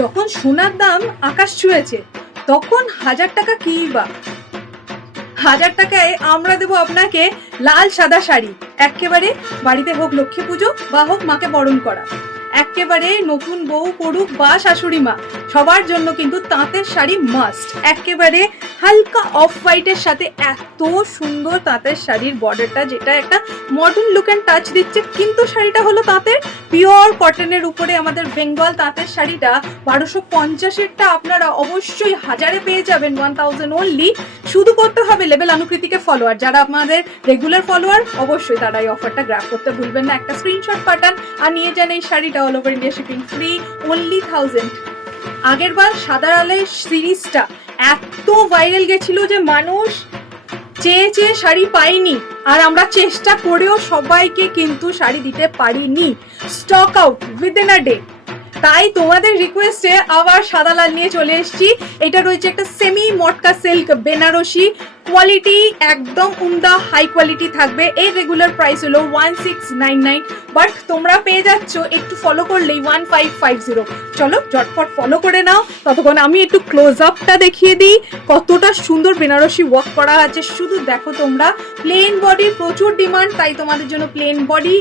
যখন সোনার দাম আকাশ ছুঁয়েছে তখন 1000 টাকা কি বা, 1000 টাকায় আমরা দেবো আপনাকে লাল সাদা শাড়ি, একেবারে বাড়িতে হোক লক্ষ্মী পুজো বা হোক মাকে বরণ করা, একেবারে নতুন বউ পড়ুক বা শাশুড়ি মা, সবার জন্য কিন্তু তাঁতের শাড়ি মাস্ট। একেবারে হালকা অফ হোয়াইটের সাথে এত সুন্দর তাঁতের শাড়ির বর্ডারটা, যেটা একটা মডার্ন লুক অ্যান্ড টাচ দিচ্ছে, কিন্তু শাড়িটা হলো তাঁতের পিওর কটনের উপরে আমাদের বেঙ্গল তাঁতের শাড়িটা 1250-এরটা আপনারা অবশ্যই 1000-এ পেয়ে যাবেন, 1000 অনলি। শুধু করতে হবে লেবেল অনুকৃতিকে ফলোয়ার। যারা আমাদের রেগুলার ফলোয়ার অবশ্যই তারা এই অফারটা গ্র্যাব করতে ভুলবেন না। একটা স্ক্রিনশট পাঠান আর নিয়ে যান এই শাড়িটা, all over India shipping free, only 1000। আগের বার সাদা আলের সিরিজটা এত ভাইরাল গেছিল যে মানুষ চেয়ে চেয়ে শাড়ি পাইনি, আর আমরা চেষ্টা করেও সবাইকে কিন্তু শাড়ি দিতে পারিনি, stock out within a day. তাই তোমাদের রিকোয়েস্টে আবার সাদা লাল নিয়ে চলে এসেছি। এটা রয়েছে একটা সেমি মটকা সিল্ক বেনারসি, কোয়ালিটি একদম উমদা হাই কোয়ালিটি থাকবে। এর রেগুলার প্রাইস হলো 1699, বাট তোমরা পেয়ে যাচ্ছ একটু ফলো করলেই 1550। চলো ঝটপট ফলো করে নাও, ততক্ষণ আমি একটু ক্লোজ আপটা দেখিয়ে দিই কতটা সুন্দর বেনারসি ওয়ার্ক করা আছে। শুধু দেখো তোমরা, প্লেন বডির প্রচুর ডিমান্ড, তাই তোমাদের জন্য প্লেন বডি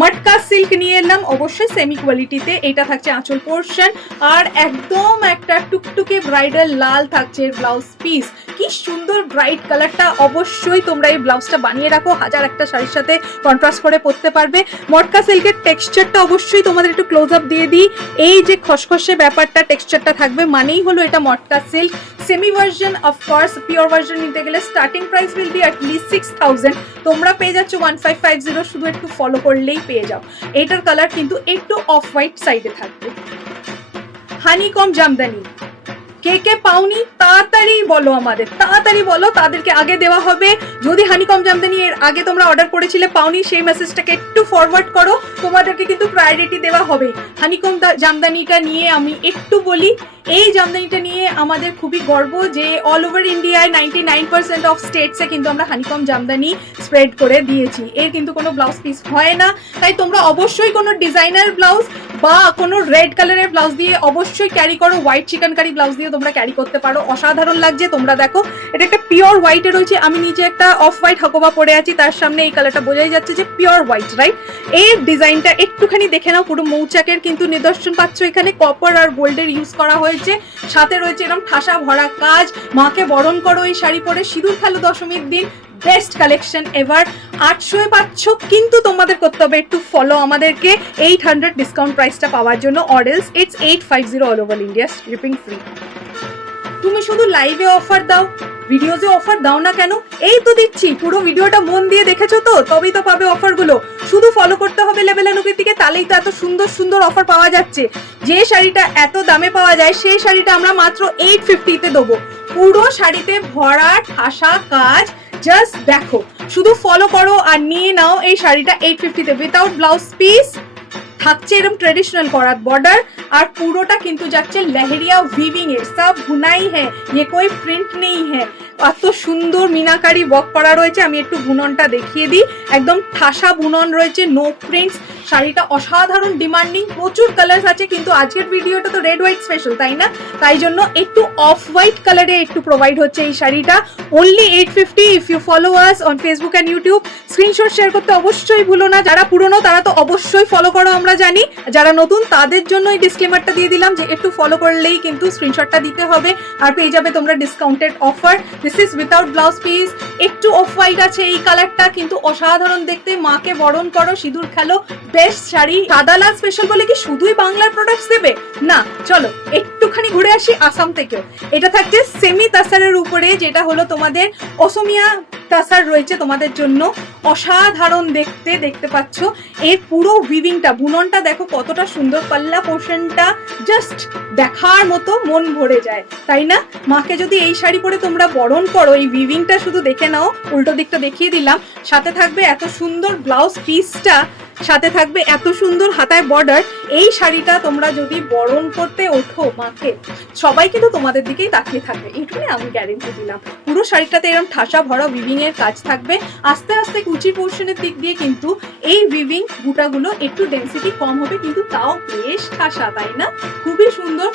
মটকা সিল্ক নিয়ে এলাম, অবশ্যই সেমি কোয়ালিটিতে। এটা থাকছে আঁচল পোর্শন, আর একদম একটা টুকটুকে ব্রাইডাল লাল থাকছে এর ব্লাউজ পিস। কি সুন্দর ব্রাইট কালারটা, অবশ্যই তোমরা এই ব্লাউজটা বানিয়ে রাখো, 1000 একটা শাড়ির সাথে কন্ট্রাস্ট করে পরতে পারবে। মটকা সিল্কের টেক্সচারটা অবশ্যই তোমাদের একটু ক্লোজ আপ দিয়ে দিই। এই যে খসখসে ব্যাপারটা, টেক্সচারটা থাকবে মানেই হলো এটা matka silk. Semi version, of course pure version নিতে গেলে starting price will be at least 6000, তোমরা পেয়ে যাচ্ছ 1550। শুধু একটু ফলো করলেই পেয়ে যাও। এটার কালার কিন্তু একটু অফ হোয়াইট সাইডে থাকবে। হানিকম জামদানি কে কে পাওনি তাড়াতাড়ি বলো, আমাদের তাড়াতাড়ি বলো, তাদেরকে আগে দেওয়া হবে। যদি হানিকম জামদানি এর আগে তোমরা অর্ডার করেছিলে পাওনি, সেই মেসেজটাকে একটু ফরওয়ার্ড করো, তোমাদেরকে কিন্তু প্রায়োরিটি দেওয়া হবে। হানিকম জামদানিটা নিয়ে আমি একটু বলি, এই জামদানিটা নিয়ে আমাদের খুবই গর্ব যে অল ওভার ইন্ডিয়ায় 99% অফ স্টেটসে কিন্তু আমরা হানিকম জামদানি স্প্রেড করে দিয়েছি। এর কিন্তু কোনো ব্লাউজ পিস হয় না, তাই তোমরা অবশ্যই কোনো ডিজাইনার ব্লাউজ বা কোনো রেড কালারের ব্লাউজ দিয়ে অবশ্যই ক্যারি করো। হোয়াইট চিকেনকারি ব্লাউজ দিয়ে তোমরা ক্যারি করতে পারো, অসাধারণ লাগছে। তোমরা দেখো এটা একটা পিওর হোয়াইটে রয়েছে, আমি নিচে একটা অফ হোয়াইট হাকোবা পরে আছি, তার সামনে এই কালারটা বোঝাই যাচ্ছে যে পিওর হোয়াইট, রাইট? এই ডিজাইনটা একটুখানি দেখে নাও, পুরো মৌচাকের কিন্তু নিদর্শন পাচ্ছ, এখানে কপার আর গোল্ডের ইউজ করা হয়েছে। সাথে রয়েছে এরকম ঠাসা ভরা কাজ। মাকে বরণ করো এই শাড়ি পরে, সিঁদুর খেলো দশমীর দিন, বেস্ট কালেকশন এভার। 800-এ পাচ্ছ, কিন্তু তোমাদের করতে হবে একটু ফলো আমাদেরকে 800 ডিসকাউন্ট প্রাইসটা পাওয়ার জন্য, or else it's 850 all over India shipping free. তুমি শুধু লাইভে অফার দাও, ভিডিওতে অফার দাও না কেন? এই তো দিচ্ছি, পুরো ভিডিওটা মন দিয়ে দেখেছো তো, তবেই তো পাবে অফারগুলো। শুধু ফলো করতে হবে লেবেল অনুকৃতিকে, তাহলেই তো এত সুন্দর সুন্দর অফার পাওয়া যাচ্ছে। যে শাড়িটা এত দামে পাওয়া যায় সেই শাড়িটা আমরা মাত্র 850-তে দেবো। পুরো শাড়িতে ভরা ঠাসা কাজ, জাস্ট দেখো, শুধু ফলো করো আর নিয়ে নাও এই শাড়িটা 850-তে, উইথাউট ব্লাউজ পিস। থাকছে এরকম ট্রেডিশনাল করাত বর্ডার, আর পুরোটা কিন্তু যাচ্ছে লেহেরিয়া উইভিং এর, সব বুনাই হ্যাঁ, ये कोई প্রিন্ট নেই হ্যাঁ। এত সুন্দর মিনাকারি ওয়ার্ক করা রয়েছে। আমি একটু বুননটা দেখিয়ে দিই, একদম ঠাসা বুনন রয়েছে, নো প্রিন্টস। শাড়িটা অসাধারণ ডিমান্ডিং, প্রচুর কালার্স আছে, কিন্তু আজকের ভিডিওটা তো রেড হোয়াইট স্পেশাল, তাই না? তাই জন্য একটু অফ হোয়াইট কালারে একটু প্রোভাইড হচ্ছে এই শাড়িটা, only 850। If you follow us on Facebook and YouTube, screenshot share করতে অবশ্যই ভুলো না। যারা পুরনো তারা তো অবশ্যই ফলো করো, আমরা জানি। যারা নতুন তাদের জন্য এই ডিসক্লেমারটা দিয়ে দিলাম যে একটু ফলো করলেই কিন্তু স্ক্রিনশটটা দিতে হবে, আর পেয়ে যাবে তোমরা discounted offer. This is without blouse piece, একটু অফ হোয়াইট আছে এই কালারটা, কিন্তু অসাধারণ দেখতে। মাকে বরণ করো, সিঁদুর খেলো, বেস্ট শাড়ি। সাদা লাল স্পেশাল বলে কি শুধুই বাংলার প্রোডাক্টস দেবে না, চলো একটুখানি ঘুরে আসি আসাম থেকেও। এটা থাকছে সেমি তাসারের উপরে, যেটা হলো তোমাদের অসমিয়া তাসার রয়েছে তোমাদের জন্য, অসাধারণ দেখতে, দেখতে পাচ্ছ। এর পুরো উইভিংটা, বুননটা দেখো কতটা সুন্দর, পাল্লা পোর্শনটা জাস্ট দেখার মতো, মন ভরে যায়, তাই না? মাকে যদি এই শাড়ি পরে তোমরা বরণ করো, এই উইভিংটা শুধু দেখে নাও, উল্টো দিকটা দেখিয়ে দিলাম। সাথে থাকবে এত সুন্দর ব্লাউজ পিসটা, সাথে থাকবে এত সুন্দর হাতায় বর্ডার। এই শাড়িটা তোমরা যদি বরণ করতে ওঠো মাকে, সবাই কিন্তু তোমাদের দিকেই তাকিয়ে থাকবে, এইটুকুনি আমি গ্যারেন্টি দিলাম। পুরো শাড়িটাতে এরকম ঠাসা ভরা উইভিং এর কাজ থাকবে। আস্তে আস্তে কুচি পোর্শনের দিক দিয়ে কিন্তু এই উইভিং বুটাগুলো একটু ডেন্সিটি কম হবে, কিন্তু তাও বেশ ঠাসা, তাই না? খুবই সুন্দর।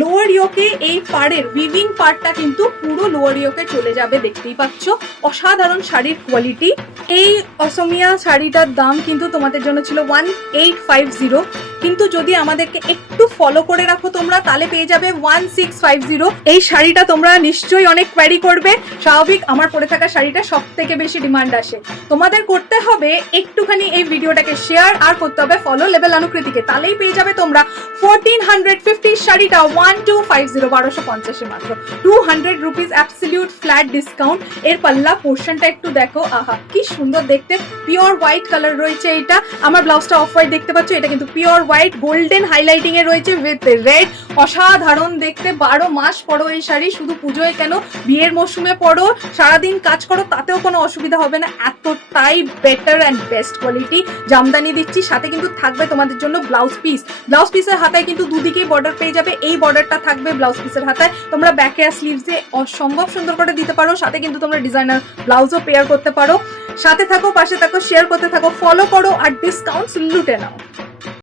লোয়ার ইয়োকে এই পাড়ের উইভিং পার্টটা কিন্তু পুরো লোয়ার ইয়োকে চলে যাবে, দেখতেই পাচ্ছ। অসাধারণ শাড়ির কোয়ালিটি। এই অসমিয়া শাড়িটার দাম কিন্তু তোমাদের জন্য ছিল 1850, কিন্তু যদি আমাদেরকে একটু ফলো করে রাখো তোমরা তাহলে পেয়ে যাবে 1650। এই শাড়িটা তোমরা নিশ্চয়ই অনেক কোয়ারি করবে, স্বাভাবিক, আমার পরে থাকা শাড়িটা সব থেকে বেশি ডিমান্ড আসে। তোমাদের করতে হবে একটুখানি এই ভিডিওটাকে শেয়ার আর করতে হবে ফলো লেভেল অনুকৃতিকে, তাহলেই পেয়ে যাবে তোমরা 1450 শাড়িটা 1250, 1250 মাত্র, 200 রুপিস অ্যাবসলিউট ফ্ল্যাট ডিসকাউন্ট। এর পাল্লা পোর্শনটা একটু দেখো, আহা কি সুন্দর দেখতে, পিওর হোয়াইট কালার রয়েছে এটা। আমার ব্লাউজটা অফ হোয়াইট দেখতে পাচ্ছ, এটা কিন্তু পিওর হোয়াইট, গোল্ডেন হাইলাইটিং এ রয়েছে উইথ রেড। অসাধারণ দেখতে, 12 মাস পরো এই শাড়ি, শুধু পুজোয় কেন, বিয়ের মৌসুমে পরো, সারাদিন কাজ করো, তাতেও কোনো অসুবিধা হবে না। এতটাই better and best quality. Jamdani দিচ্ছি, সাথে কিন্তু থাকবে তোমাদের জন্য ব্লাউজ পিস। ব্লাউজ পিসের হাতায় কিন্তু দুদিকেই বর্ডার পেয়ে যাবে, এই বর্ডারটা থাকবে ব্লাউজ পিসের হাতায়। তোমরা ব্যাকে আর স্লিভসে অসম্ভব সুন্দর করে দিতে পারো, সাথে কিন্তু তোমরা ডিজাইনার ব্লাউজও পেয়ার করতে পারো। সাথে থাকো, পাশে থাকো, শেয়ার করতে থাকো, ফলো করো আর ডিসকাউন্টস লুটে নাও।